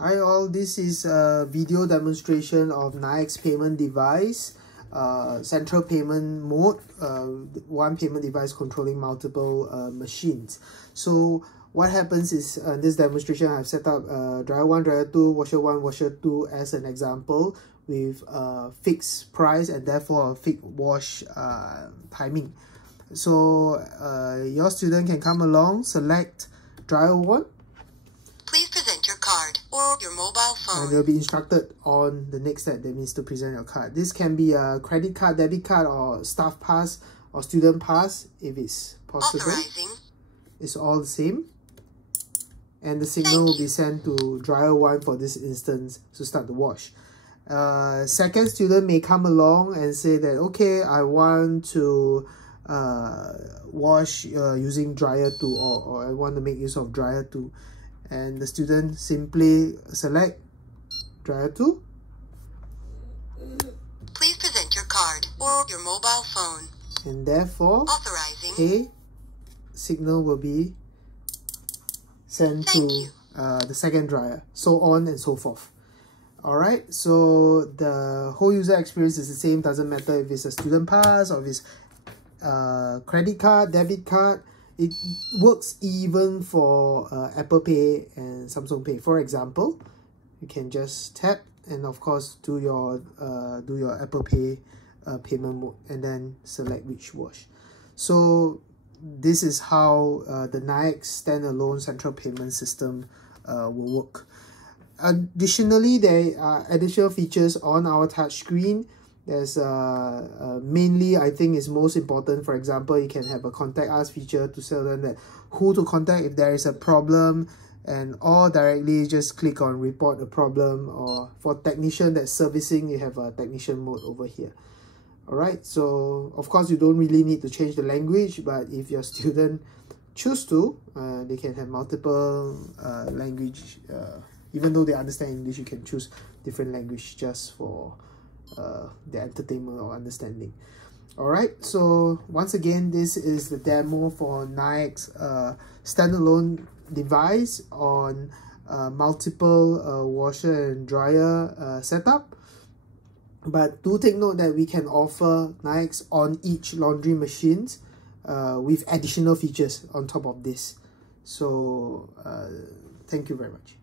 Hi all, this is a video demonstration of Nayax payment device, central payment mode, one payment device controlling multiple machines. So what happens is this demonstration I've set up dryer 1, dryer 2, washer 1, washer 2 as an example with a fixed price and therefore a fixed wash timing. So your student can come along, select dryer 1. Please present your card or your mobile phone. And they'll be instructed on the next step. That means to present your card. This can be a credit card, debit card, or staff pass or student pass if it's possible. Authorizing. It's all the same. And the signal will be sent to dryer 1 for this instance to start the wash. Second student may come along and say that, okay, I want to wash using dryer 2 or I want to make use of dryer 2. And the student simply select dryer 2. Please present your card or your mobile phone. And therefore, authorizing. Signal will be sent to the second dryer, so on and so forth. Alright, so the whole user experience is the same, doesn't matter if it's a student pass or if it's credit card, debit card. It works even for Apple Pay and Samsung Pay. For example, you can just tap and of course do your Apple Pay payment mode and then select which wash. So this is how the Nayax standalone central payment system will work. Additionally, there are additional features on our touchscreen. There's mainly, I think is most important. For example, you can have a contact us feature to tell them that who to contact if there is a problem, and or directly just click on report a problem, or for technician that's servicing, you have a technician mode over here. Alright, so of course you don't really need to change the language, but if your student choose to, they can have multiple language. Even though they understand English, you can choose different language just for the entertainment or understanding. Alright, so once again, this is the demo for Nayax standalone device on multiple washer and dryer setup. But do take note that we can offer Nayax on each laundry machines with additional features on top of this. So thank you very much.